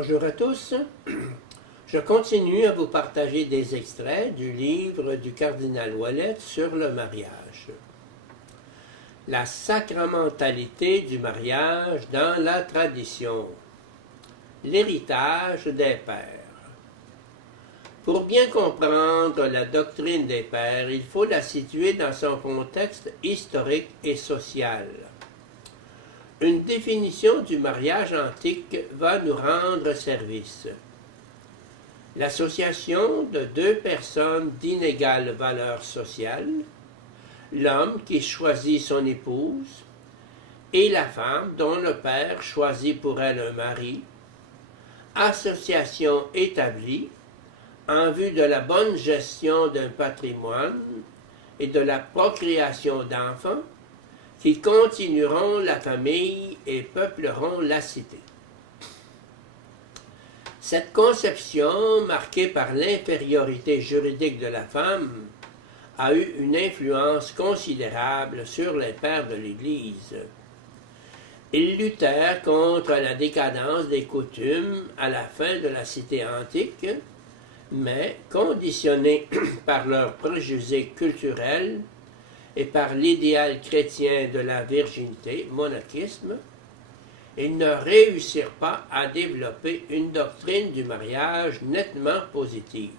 Bonjour à tous. Je continue à vous partager des extraits du livre du cardinal Ouellet sur le mariage. La sacramentalité du mariage dans la tradition. L'héritage des pères. Pour bien comprendre la doctrine des pères, il faut la situer dans son contexte historique et social. Une définition du mariage antique va nous rendre service. L'association de deux personnes d'inégale valeur sociale, l'homme qui choisit son épouse et la femme dont le père choisit pour elle un mari, association établie en vue de la bonne gestion d'un patrimoine et de la procréation d'enfants qui continueront la famille et peupleront la cité. Cette conception, marquée par l'infériorité juridique de la femme, a eu une influence considérable sur les pères de l'Église. Ils luttèrent contre la décadence des coutumes à la fin de la cité antique, mais conditionnés par leurs préjugés culturels et par l'idéal chrétien de la virginité, monachisme, ils ne réussirent pas à développer une doctrine du mariage nettement positive.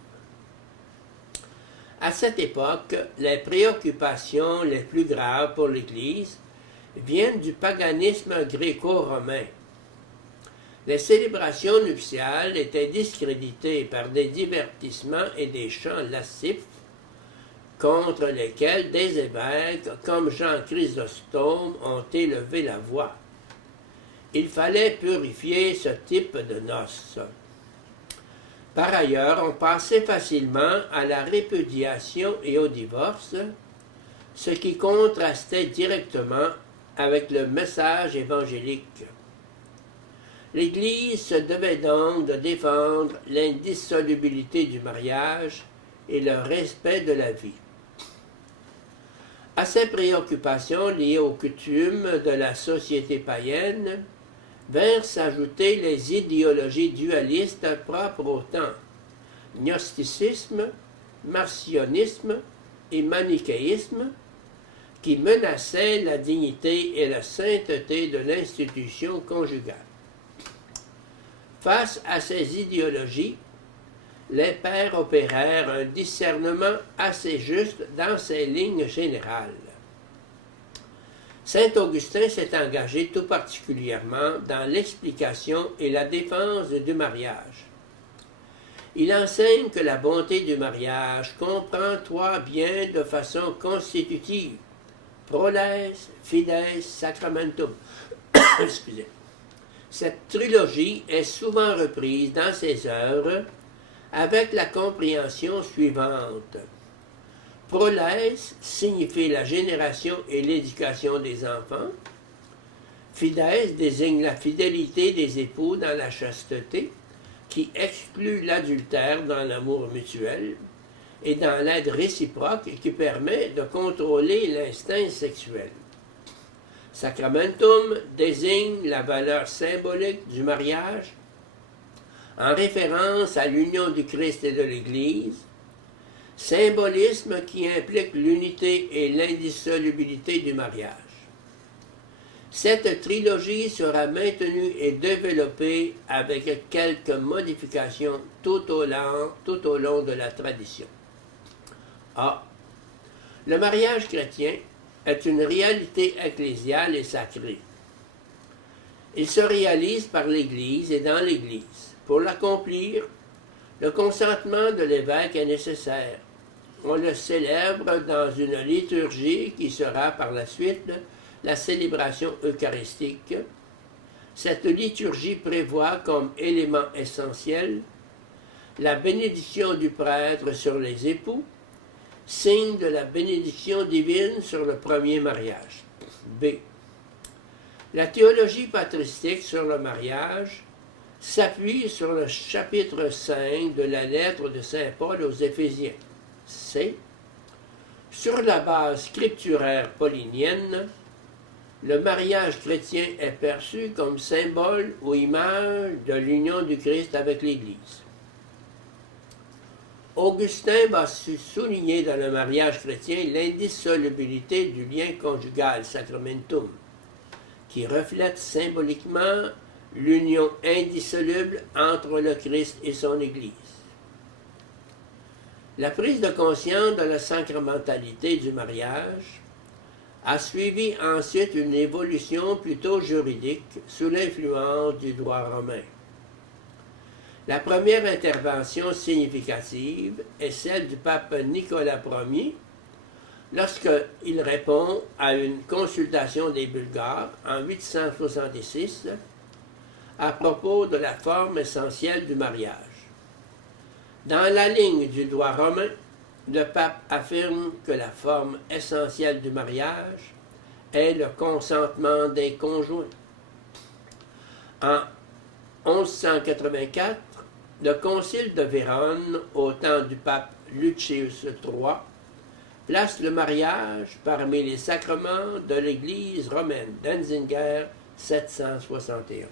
À cette époque, les préoccupations les plus graves pour l'Église viennent du paganisme gréco-romain. Les célébrations nuptiales étaient discréditées par des divertissements et des chants lascifs contre lesquels des évêques comme Jean Chrysostome ont élevé la voix. Il fallait purifier ce type de noces. Par ailleurs, on passait facilement à la répudiation et au divorce, ce qui contrastait directement avec le message évangélique. L'Église se devait donc de défendre l'indissolubilité du mariage et le respect de la vie. À ces préoccupations liées aux coutumes de la société païenne vinrent s'ajouter les idéologies dualistes propres au temps, gnosticisme, marcionisme et manichéisme, qui menaçaient la dignité et la sainteté de l'institution conjugale. Face à ces idéologies, les pères opérèrent un discernement assez juste dans ces lignes générales. Saint Augustin s'est engagé tout particulièrement dans l'explication et la défense du mariage. Il enseigne que la bonté du mariage comprend trois biens de façon constitutive, proles, fides, sacramentum. Excusez. Cette trilogie est souvent reprise dans ses œuvres avec la compréhension suivante. Proles signifie la génération et l'éducation des enfants. Fides désigne la fidélité des époux dans la chasteté, qui exclut l'adultère dans l'amour mutuel et dans l'aide réciproque et qui permet de contrôler l'instinct sexuel. Sacramentum désigne la valeur symbolique du mariage en référence à l'union du Christ et de l'Église, symbolisme qui implique l'unité et l'indissolubilité du mariage. Cette trilogie sera maintenue et développée avec quelques modifications tout au long de la tradition. A. Le mariage chrétien est une réalité ecclésiale et sacrée. Il se réalise par l'Église et dans l'Église. Pour l'accomplir, le consentement de l'évêque est nécessaire. On le célèbre dans une liturgie qui sera par la suite la célébration eucharistique. Cette liturgie prévoit comme élément essentiel la bénédiction du prêtre sur les époux, signe de la bénédiction divine sur le premier mariage. B. La théologie patristique sur le mariage s'appuie sur le chapitre 5 de la lettre de saint Paul aux Éphésiens. C. Sur la base scripturaire paulinienne, le mariage chrétien est perçu comme symbole ou image de l'union du Christ avec l'Église. Augustin va souligner dans le mariage chrétien l'indissolubilité du lien conjugal, sacramentum, qui reflète symboliquement l'union indissoluble entre le Christ et son Église. La prise de conscience de la sacramentalité du mariage a suivi ensuite une évolution plutôt juridique sous l'influence du droit romain. La première intervention significative est celle du pape Nicolas Ier lorsqu'il répond à une consultation des Bulgares en 866 à propos de la forme essentielle du mariage. Dans la ligne du droit romain, le pape affirme que la forme essentielle du mariage est le consentement des conjoints. En 1184, le concile de Vérone, au temps du pape Lucius III, place le mariage parmi les sacrements de l'Église romaine, Denzinger 761.